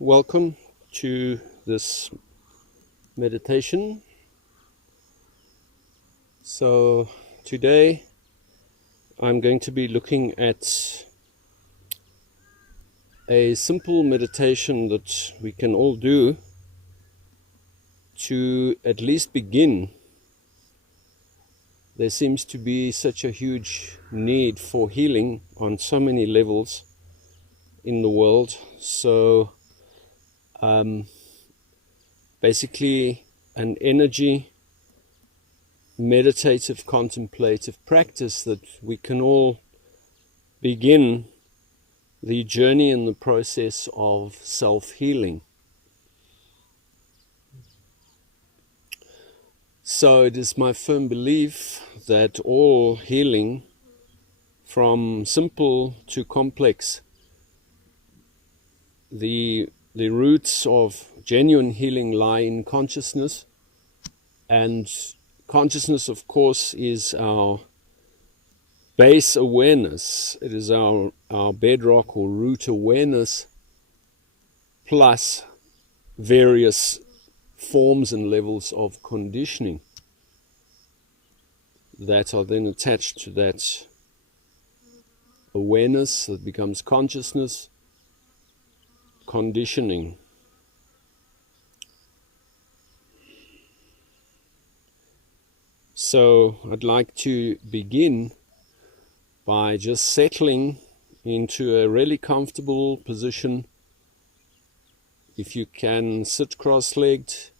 Welcome to this meditation. So today I'm going to be looking at a simple meditation that we can all do to at least begin. There seems to be such a huge need for healing on so many levels in the world. So basically an energy, meditative, contemplative practice that we can all begin the journey and the process of self-healing. So it is my firm belief that all healing, from simple to complex, the roots of genuine healing lie in consciousness, and consciousness, of course, is our base awareness. It is our bedrock or root awareness, plus various forms and levels of conditioning that are then attached to that awareness that becomes consciousness, conditioning. So I'd like to begin by just settling into a really comfortable position. If you can sit cross-legged,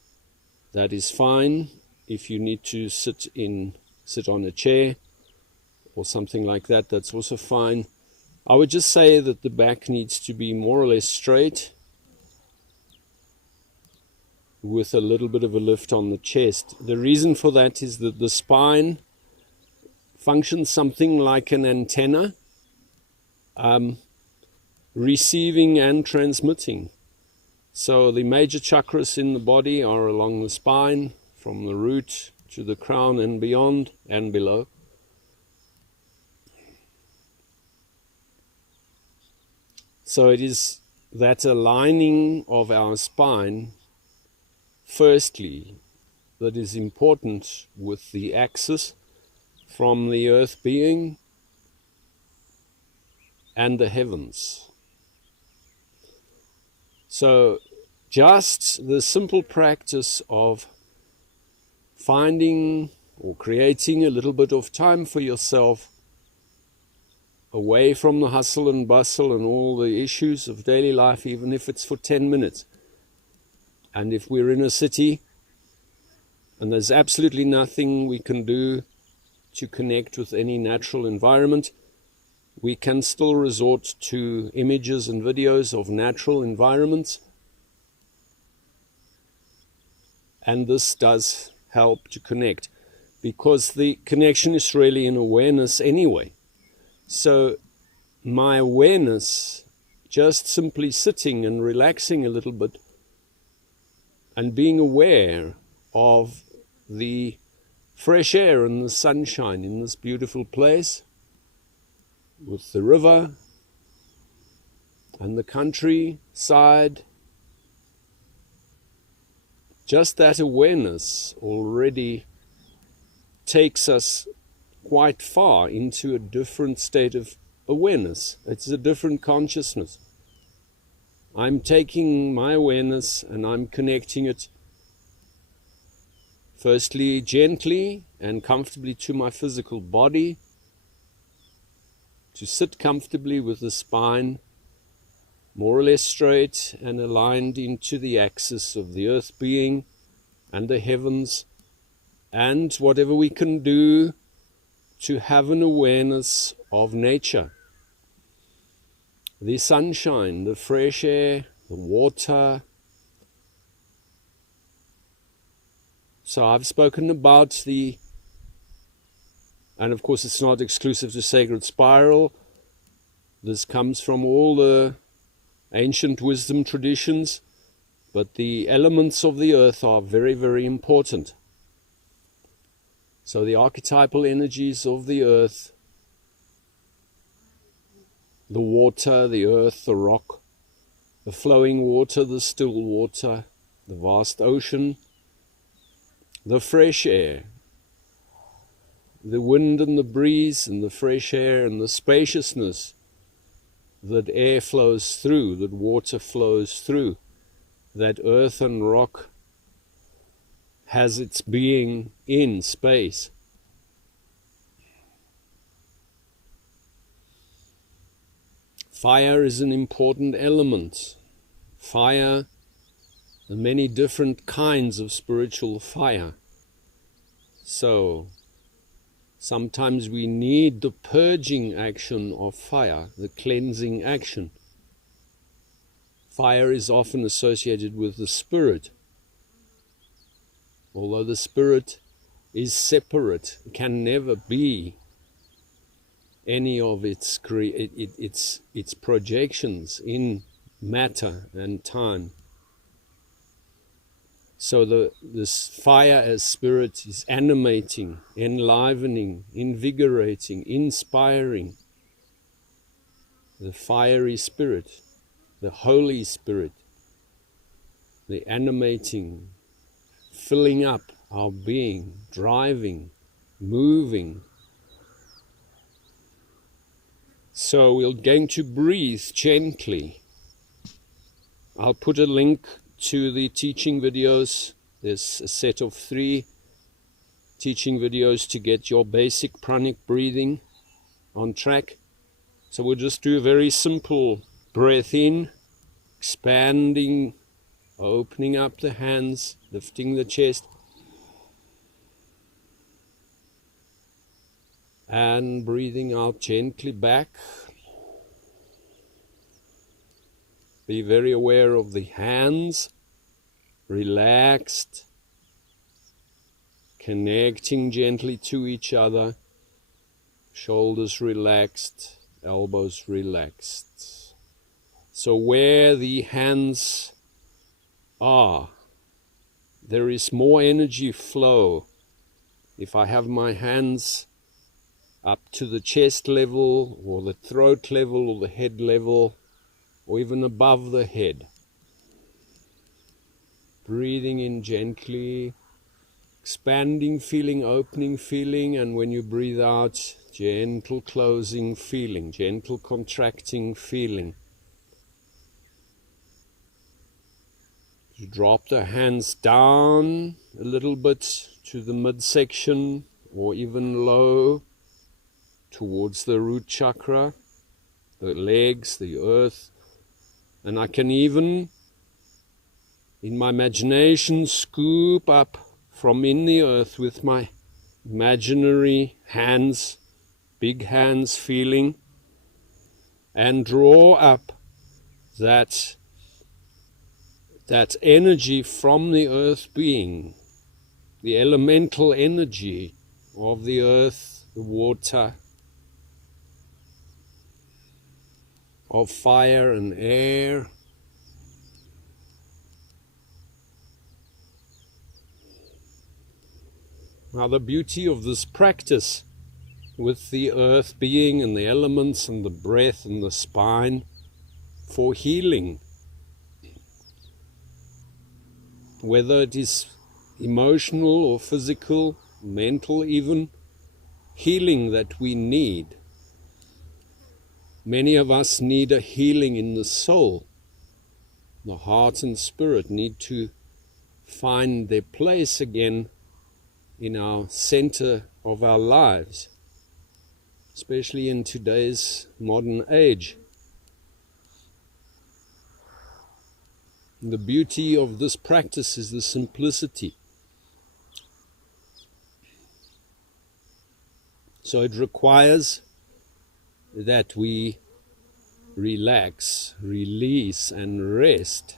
that is fine. If you need to sit on a chair or something like that, that's also fine. I would just say that the back needs to be more or less straight, with a little bit of a lift on the chest. The reason for that is that the spine functions something like an antenna, receiving and transmitting. So the major chakras in the body are along the spine, from the root to the crown and beyond and below. So it is that aligning of our spine, firstly, that is important with the axis from the earth being and the heavens. So just the simple practice of finding or creating a little bit of time for yourself away from the hustle and bustle and all the issues of daily life, even if it's for 10 minutes. And if we're in a city and there's absolutely nothing we can do to connect with any natural environment, we can still resort to images and videos of natural environments. And this does help to connect, because the connection is really in awareness anyway. So my awareness, just simply sitting and relaxing a little bit and being aware of the fresh air and the sunshine in this beautiful place, with the river and the countryside, just that awareness already takes us quite far into a different state of awareness. It's a different consciousness. I'm taking my awareness and I'm connecting it firstly gently and comfortably to my physical body, to sit comfortably with the spine more or less straight and aligned into the axis of the earth being and the heavens, and whatever we can do to have an awareness of nature. The sunshine, the fresh air, the water. So I've spoken about and of course it's not exclusive to Sacred Spiral. This comes from all the ancient wisdom traditions, but the elements of the earth are very, very important. So the archetypal energies of the earth, the water, the earth, the rock, the flowing water, the still water, the vast ocean, the fresh air, the wind and the breeze and the fresh air and the spaciousness that air flows through, that water flows through, that earth and rock has its being in space. Fire is an important element. Fire, the many different kinds of spiritual fire. So, sometimes we need the purging action of fire, the cleansing action. Fire is often associated with the spirit. Although the spirit is separate, it can never be any of its projections in matter and time. So this fire as spirit is animating, enlivening, invigorating, inspiring. The fiery spirit, the Holy Spirit, the animating, filling up our being, driving, moving. So we're going to breathe gently. I'll put a link to the teaching videos. There's a set of 3 teaching videos to get your basic pranic breathing on track. So we'll just do a very simple breath in, expanding, opening up the hands, lifting the chest, and breathing out gently back. Be very aware of the hands, relaxed, connecting gently to each other, shoulders relaxed, elbows relaxed. So where the hands are, there is more energy flow. If I have my hands up to the chest level, or the throat level, or the head level, or even above the head. Breathing in gently, expanding feeling, opening feeling, and when you breathe out, gentle closing feeling, gentle contracting feeling. You drop the hands down a little bit to the midsection, or even low towards the root chakra, the legs, the earth. And I can even, in my imagination, scoop up from in the earth with my imaginary hands, big hands feeling, and draw up that energy from the earth being, the elemental energy of the earth, the water, of fire and air. Now the beauty of this practice with the earth being and the elements and the breath and the spine for healing, whether it is emotional or physical, mental even, healing that we need. Many of us need a healing in the soul. The heart and spirit need to find their place again in our center of our lives, especially in today's modern age. The beauty of this practice is the simplicity. So it requires that we relax, release, and rest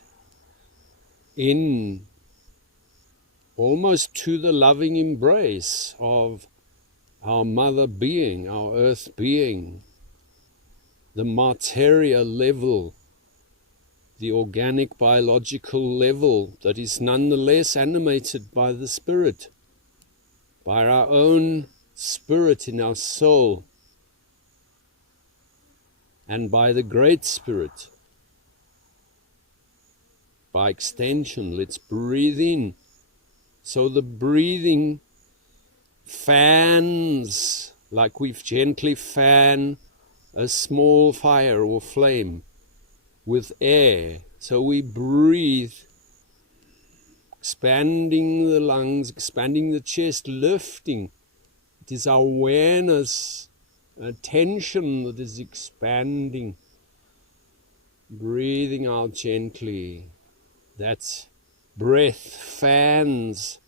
in almost to the loving embrace of our mother being, our earth being, the materia level, the organic biological level that is nonetheless animated by the spirit, by our own spirit in our soul, and by the Great Spirit. by extension. Let's breathe in. So the breathing fans, like we've gently fanned a small fire or flame with air. So we breathe, expanding the lungs, expanding the chest, lifting. It is our awareness, attention that is expanding. Breathing out gently. That breath fans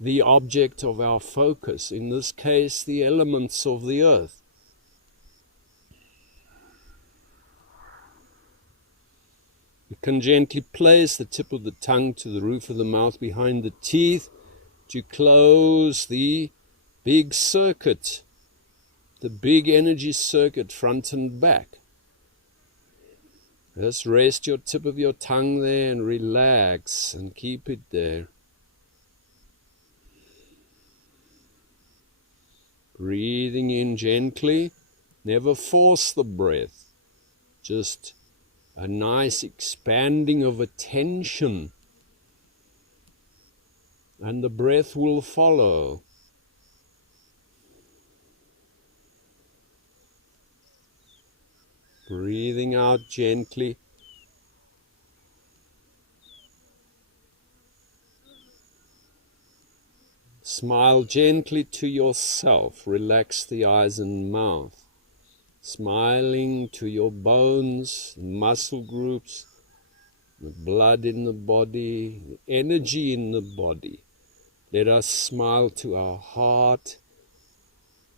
the object of our focus, in this case the elements of the earth. You can gently place the tip of the tongue to the roof of the mouth behind the teeth to close the big circuit, the big energy circuit front and back. Just rest your tip of your tongue there and relax and keep it there. Breathing in gently, never force the breath, just a nice expanding of attention, and the breath will follow. Breathing out gently. Smile gently to yourself. Relax the eyes and mouth. Smiling to your bones, muscle groups, the blood in the body, the energy in the body. Let us smile to our heart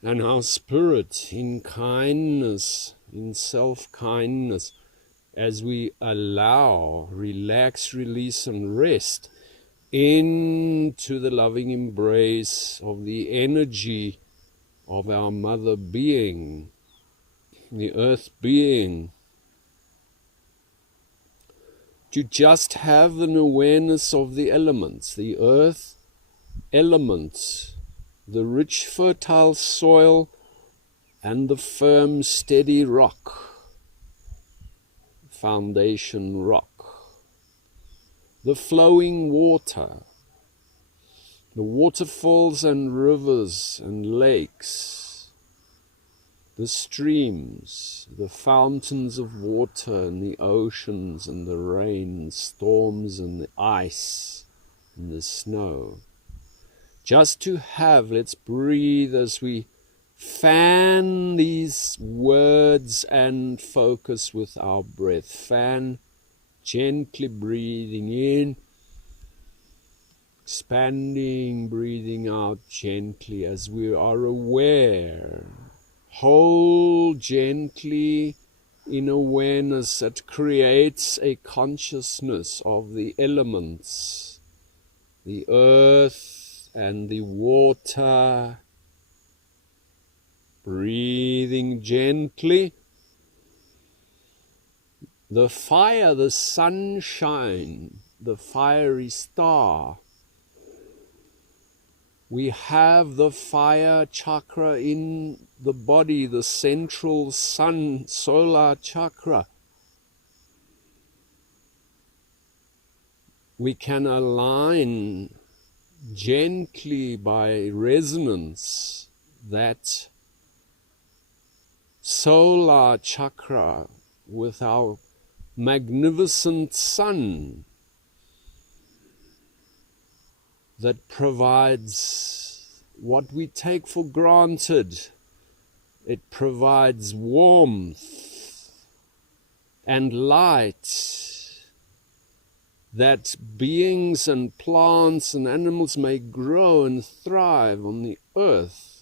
and our spirit in kindness, in self-kindness, as we allow, relax, release, and rest into the loving embrace of the energy of our mother being, the earth being. To just have an awareness of the elements, the earth elements, the rich fertile soil and the firm steady rock, foundation rock, the flowing water, the waterfalls and rivers and lakes, the streams, the fountains of water and the oceans and the rain, storms and the ice and the snow. Just to have, let's breathe as we fan these words and focus with our breath. Fan, gently breathing in, expanding, breathing out gently as we are aware. Hold gently in awareness that creates a consciousness of the elements, the earth and the water. Breathing gently. The fire, the sunshine, the fiery star. We have the fire chakra in the body, the central sun, solar chakra. We can align gently by resonance that solar chakra with our magnificent sun that provides what we take for granted. It provides warmth and light that beings and plants and animals may grow and thrive on the earth.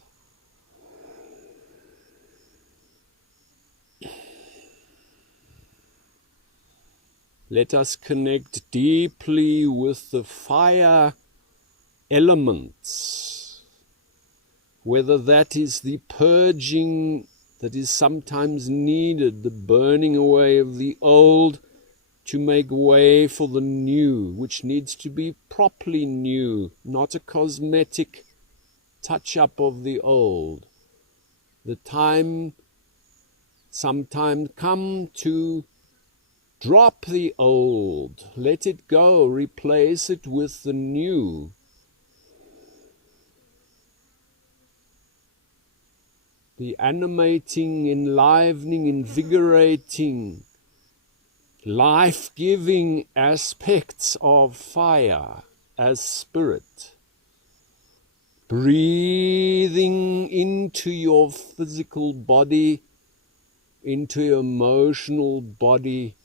Let us connect deeply with the fire elements, whether that is the purging that is sometimes needed, the burning away of the old to make way for the new, which needs to be properly new, not a cosmetic touch-up of the old. The time sometimes come to Drop the old, let it go, replace it with the new. The animating, enlivening, invigorating, life-giving aspects of fire as spirit. Breathing into your physical body, into your emotional body,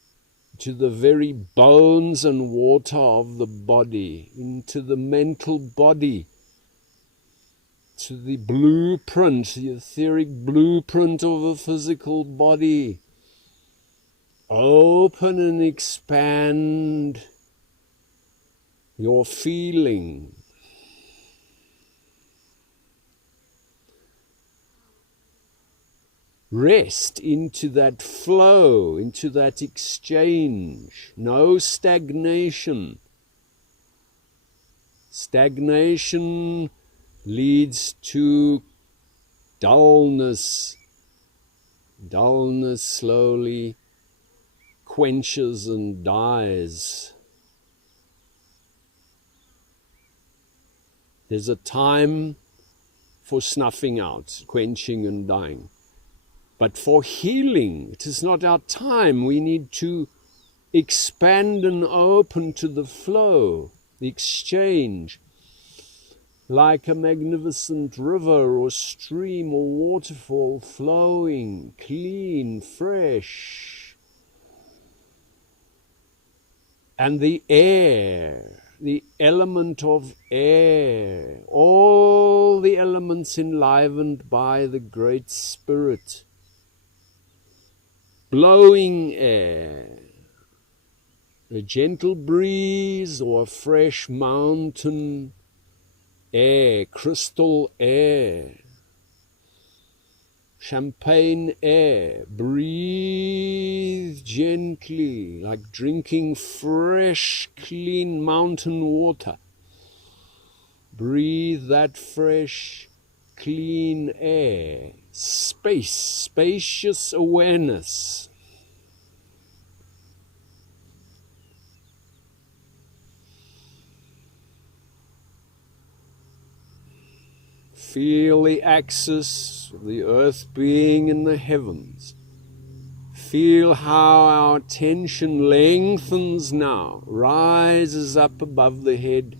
to the very bones and water of the body, into the mental body, to the blueprint, the etheric blueprint of a physical body. Open and expand your feeling. Rest into that flow, into that exchange. No stagnation. Stagnation leads to dullness. Dullness slowly quenches and dies. There's a time for snuffing out, quenching and dying. But for healing, it is not our time. We need to expand and open to the flow, the exchange, like a magnificent river or stream or waterfall flowing, clean, fresh. And the air, the element of air, all the elements enlivened by the Great Spirit. Blowing air, a gentle breeze or a fresh mountain air, crystal air, champagne air. Breathe gently, like drinking fresh, clean mountain water. Breathe that fresh, clean air. Space, spacious awareness. Feel the axis of the earth being in the heavens. Feel how our attention lengthens now, rises up above the head,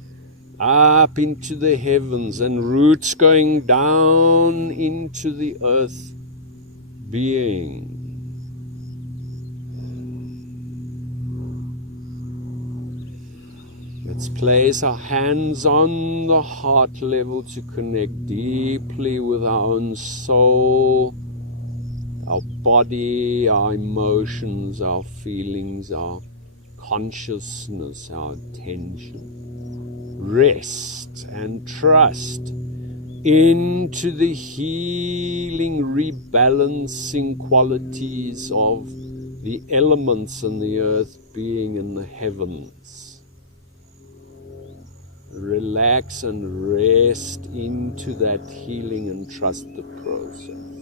up into the heavens, and roots going down into the earth being. Let's place our hands on the heart level to connect deeply with our own soul, our body, our emotions, our feelings, our consciousness, our attention. Rest and trust into the healing, rebalancing qualities of the elements and the earth being in the heavens. Relax and rest into that healing and trust the process.